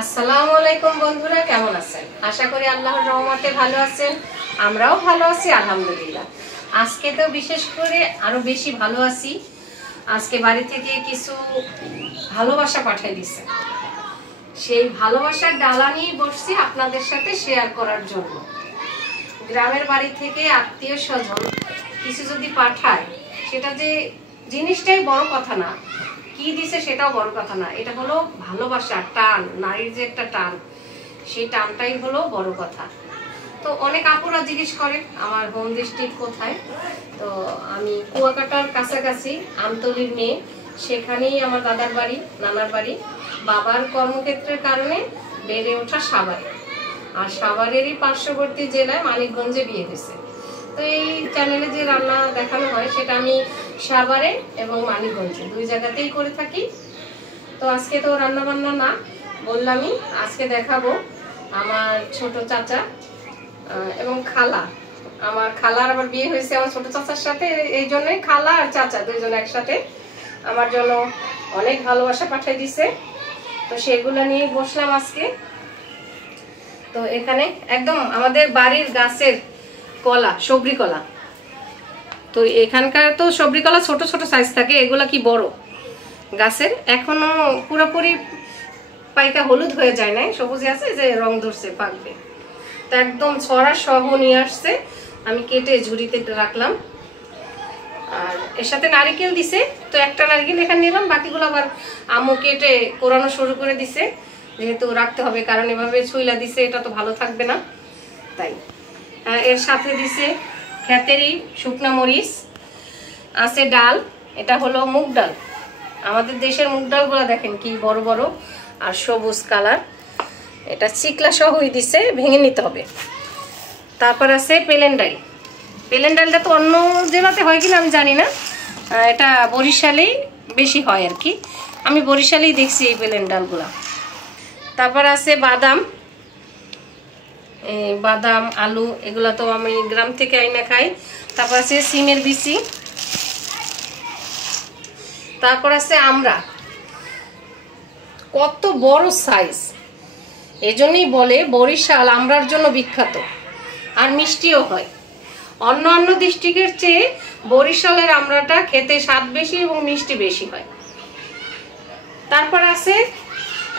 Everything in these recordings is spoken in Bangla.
আসসালামু আলাইকুম বন্ধুরা, কেমন আছেন? আশা করি আল্লাহর রহমতে ভালো আছেন। আমরাও ভালো আছি আলহামদুলিল্লাহ। আজকে তো বিশেষ করে আরো বেশি ভালো আছি। আজকে বাড়ি থেকে কিছু ভালোবাসা পাঠিয়ে দিছে। সেই ভালোবাসার ডালা নিয়ে বসছি আপনাদের সাথে শেয়ার করার জন্য। গ্রামের বাড়ি থেকে আত্মীয় স্বজন কিছু যদি পাঠায়, সেটা যে জিনিসটাই বড় কথা না, কি দিছে সেটাও বড় কথা না। এটা হলো ভালোবাসা, টান, নারীর যে একটা টান, সেই টানটাই হলো বড় কথা। তো অনেক আপুরা জিজ্ঞেস করে আমার হোম ডিস্ট্রিক্ট কোথায়। তো আমি কুয়াকাটার কাছাকাছি আমতলির মেয়ে, সেখানেই আমার দাদার বাড়ি, নানার বাড়ি। বাবার কর্মক্ষেত্রের কারণে বেড়ে ওঠা সাভারে, আর সাভারেরই পার্শ্ববর্তী জেলায় মানিকগঞ্জে বিয়ে হয়েছে। তো এই চ্যানেলে যে রান্না দেখানো হয় সেটা আমি সাভারে এবং মানিকগঞ্জে দুই জায়গাতেই করে থাকি। তো আজকে তো রান্না বান্না না বললামই, আজকে দেখাবো আমার ছোট চাচা এবং খালা। আমার খালার আবার বিয়ে হয়েছে আমার ছোট চাচার সাথে, এই জন্যই খালা আর চাচা দুইজন একসাথে আমার জন্য অনেক ভালোবাসা পাঠিয়ে দিছে। তো সেগুলো নিয়ে বসলাম আজকে। তো এখানে একদম আমাদের বাড়ির গাছের কলা, সবরি কলা। তো এখানকার তো সবরি কলা ছোট ছোট সাইজ থাকে, এগুলা কি বড় গাছের, এখনো পুরোপুরি পাইকা হলুদ হয়ে যায় নাই, সবুজে আছে, যে রং ধরছে, পাকবে। তো একদম ছড়া সহ নিয়ে আসছে, আমি কেটে ঝুড়িতে রাখলাম। আর এর সাথে নারিকেল দিছে, তো একটা নারিকেল এখানে নিলাম, বাকিগুলো আবার আম্মু কেটে কোরানো শুরু করে দিছে, যেহেতু রাখতে হবে, কারণ এভাবে ছুইলা দিছে এটা তো ভালো থাকবে না, তাই। এর সাথে দিছে ক্ষেতেরই শুকনা মরিচ, আছে ডাল, এটা হলো মুগ ডাল। আমাদের দেশের মুগ ডালগুলো দেখেন কি বড় বড় আর সবুজ কালার। এটা চিকলা সহই দিছে, ভেঙে নিতে হবে। তারপর আছে প্লেন ডাল। প্লেন ডালটা তো অন্য জেলাতে হয় কিনা আমি জানি না, এটা বরিশালেই বেশি হয় আর কি, আমি বরিশালেই দেখছি এই প্লেন ডালগুলা। তারপর আছে বাদাম, বাদাম, আলু, এগুলা তো আমি গ্রাম থেকে আইনা খাই। তারপর আছে সিমের বিচি। তারপর আছে আমরা, কত বড় সাইজ, এজন্যই বলে বরিশাল আমরার জন্য বিখ্যাত, আর মিষ্টিও হয়। অন্য অন্য ডিস্ট্রিক্টের চেয়ে বরিশালের আমরাটা খেতে স্বাদ বেশি এবং মিষ্টি বেশি হয়। তারপর আছে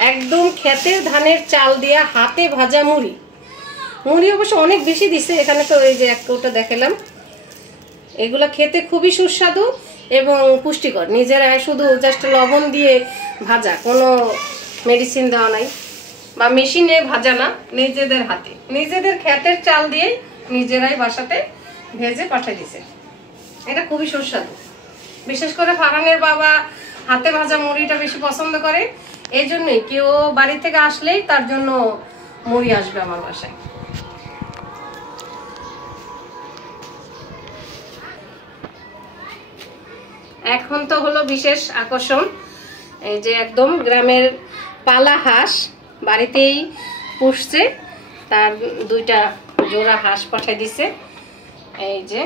একদম ক্ষেতের ধানের চাল দিয়া হাতে ভাজা মুড়ি। মুড়ি অবশ্য অনেক বেশি দিছে এখানে, তো এই যে এক কৌটা দেখালাম। এগুলো খেতে খুবই সুস্বাদু এবং পুষ্টিকর। নিজেরা শুধু জাস্ট লবণ দিয়ে ভাজা, কোনো মেডিসিন দেওয়া নাই বা মেশিনে ভাজা না, নিজেদের হাতে, নিজেদের ক্ষেতের চাল দিয়ে নিজেরাই বাসাতে ভেজে পাঠিয়ে দিছে। এটা খুবই সুস্বাদু। বিশেষ করে ফারানের বাবা হাতে ভাজা মুড়িটা বেশি পছন্দ করে, এই জন্যই কেউ বাড়ি থেকে আসলেই তার জন্য মুড়ি আসবে আমার বাসায়। এখন তো হলো বিশেষ আকর্ষণ, এই যে একদম গ্রামের পালা হাঁস বাড়িতেই পুষছে, তার দুইটা জোড়া হাঁস পাঠিয়ে দিছে। এই যে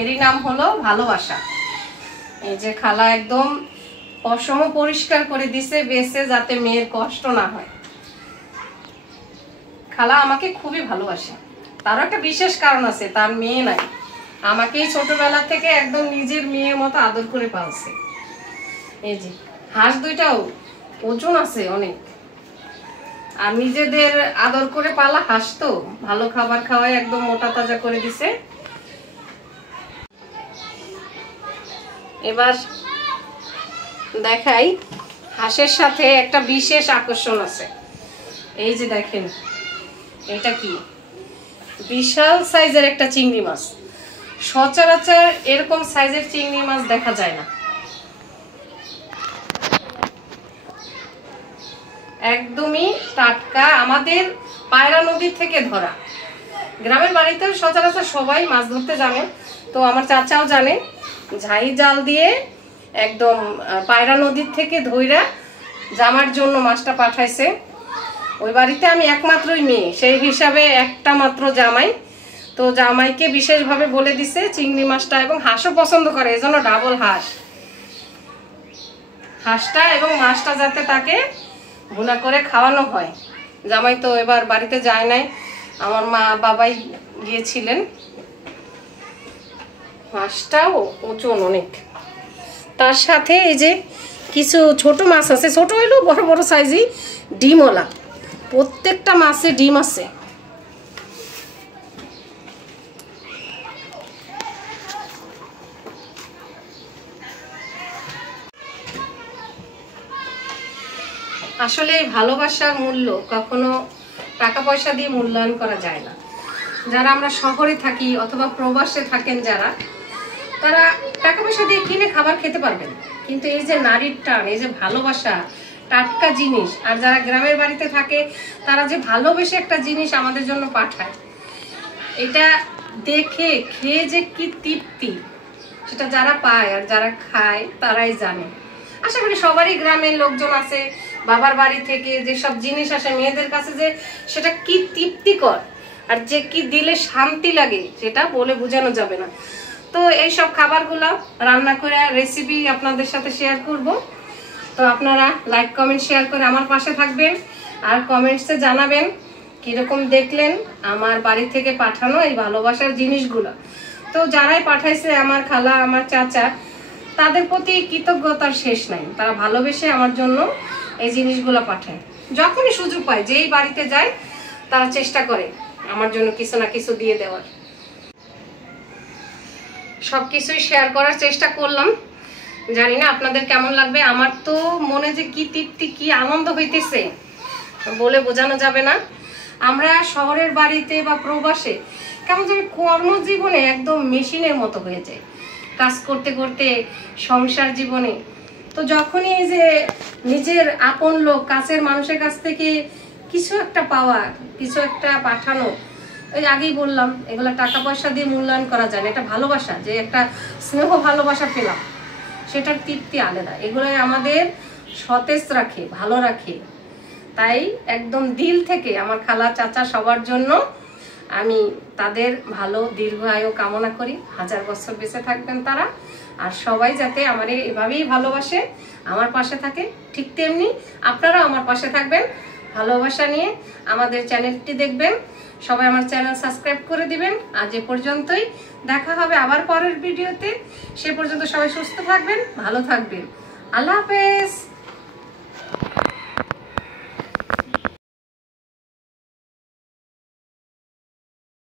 এরই নাম হলো ভালোবাসা। এই যে খালা একদম পশম পরিষ্কার করে দিছে বেছে, যাতে মেয়ের কষ্ট না হয়। খালা আমাকে খুবই ভালোবাসে, তারও একটা বিশেষ কারণ আছে, তার মেয়ে নাই, আমাকেই ছোটবেলা থেকে একদম নিজের মেয়ের মতো আদর করে পালছে। এই যে হাঁস দুইটাও ওজন আছে অনেক, আর নিজেদের আদর করে পালা হাঁস তো ভালো খাবার খাওয়ায় একদম মোটা তাজা করে দিছে। এবার দেখাই, হাঁসের সাথে একটা বিশেষ আকর্ষণ আছে। এই যে দেখেন, এটা কি বিশাল সাইজের একটা চিংড়ি মাছ। সচরাচর এরকম সাইজের চিংড়ি মাছ দেখা যায় না, একদমই টাটকা, আমাদের পায়রা নদী থেকে ধরা। গ্রামের বাড়িতেও সচরাচর সবাই মাছ ধরতে জানে, তো আমার চাচাও জানে, ঝাই জাল দিয়ে একদম পায়রা নদীর থেকে ধইরা জামার জন্য মাছটা পাঠাইছে। ওই বাড়িতে আমি একমাত্রই মেয়ে, সেই হিসাবে একটা মাত্র জামাই, তো জামাইকে বিশেষভাবে বলে দিছে চিংড়ি মাছটা, এবং হাঁসও পছন্দ করে, এজন্য ডাবল হাঁস, হাঁসটা এবং মাছটা যাতে তাকে ভুনা করে খাওয়ানো হয়। জামাই তো এবার বাড়িতে যায় নাই, আমার মা বাবাই গিয়েছিলেন। মাছটাও ওজন অনেক। তার সাথে এই যে কিছু ছোট মাছ আছে, ছোট হইলেও বড় বড় সাইজই, ডিমওয়ালা। প্রত্যেকটা মাছে ডিম আছে। আসলে ভালোবাসার মূল্য কখনো টাকা পয়সা দিয়ে মূল্যায়ন করা যায় না। যারা আমরা শহরে থাকি অথবা প্রবাসে থাকেন যারা, তারা টাকা পয়সা দিয়ে কিনে খাবার খেতে পারবেন, কিন্তু এই যে নারীর টান, এই যে ভালোবাসা, টাটকা জিনিস, আর যারা গ্রামের বাড়িতে থাকে তারা যে ভালোবেসে একটা জিনিস আমাদের জন্য পাঠায়, এটা দেখে খেয়ে যে কি তৃপ্তি, সেটা যারা পায় আর যারা খায় তারাই জানে। আশা করি সবারই গ্রামের লোকজন আছে, বাবার বাড়ি থেকে যেসব জিনিস আসে মেয়েদের কাছে, যে সেটা কি তৃপ্তিকর আর যে কি দিলে শান্তি লাগে সেটা বলে বোঝানো যাবে না। তো এইসব খাবারগুলো রান্না করে রেসিপি আপনাদের সাথে শেয়ার করব। তো আপনারা লাইক কমেন্ট শেয়ার করে আমার পাশে থাকবেন, আর কমেন্টসে জানাবেন কিরকম দেখলেন আমার বাড়ি থেকে পাঠানো এই ভালোবাসার জিনিসগুলো। তো যারাই পাঠাইছে, আমার খালা, আমার চাচা, তাদের প্রতি কৃতজ্ঞতার শেষ নাই। তারা ভালোবেসে আমার জন্য এই জিনিসগুলো পাঠায়। যখনই সুযোগ পায়, যেই বাড়িতে যায়, তারা চেষ্টা করে আমার জন্য কিছু না কিছু দিয়ে দেওয়ার। সবকিছুই শেয়ার করার চেষ্টা করলাম, জানি না আপনাদের কেমন লাগবে। আমার তো মনে যে কি তৃপ্তি, কি আনন্দ হইতেছে বলে বোঝানো যাবে না। আমরা শহরের বাড়িতে বা প্রবাসে কেমন যেন কর্মজীবনে একদম মেশিনের মতো হয়ে যায়, কাজ করতে করতে সংসার জীবনে। তো যখনই এই যে নিজের আপন লোক, কাছের মানুষের কাছ থেকে কিছু একটা পাওয়া, কিছু একটা পাঠানো, ওই আগেই বললাম, এগুলো টাকা পয়সা দিয়ে মূল্যায়ন করা যায় না। এটা ভালোবাসা, যে একটা স্নেহ ভালোবাসা পেলাম, সেটার তৃপ্তি আলাদা। এগুলোই আমাদের সতেজ রাখে, ভালো রাখে। তাই একদম দিল থেকে আমার খালা, চাচা সবার জন্য আমি তাদের ভালো দীর্ঘ আয়ু কামনা করি। 1000 বছর বেঁচে থাকবেন তারা, আর সবাই যাতে আমার এভাবেই ভালোবাসে, আমার পাশে থাকে। ঠিক তেমনি আপনারাও আমার পাশে থাকবেন, ভালোবাসা নিয়ে আমাদের চ্যানেলটি দেখবেন। সবাই আমার চ্যানেল সাবস্ক্রাইব করে দিবেন। আজ এ পর্যন্তই, দেখা হবে আবার পরের ভিডিওতে। সে পর্যন্ত সবাই সুস্থ থাকবেন, ভালো থাকবেন। আল্লাহ হাফেজ।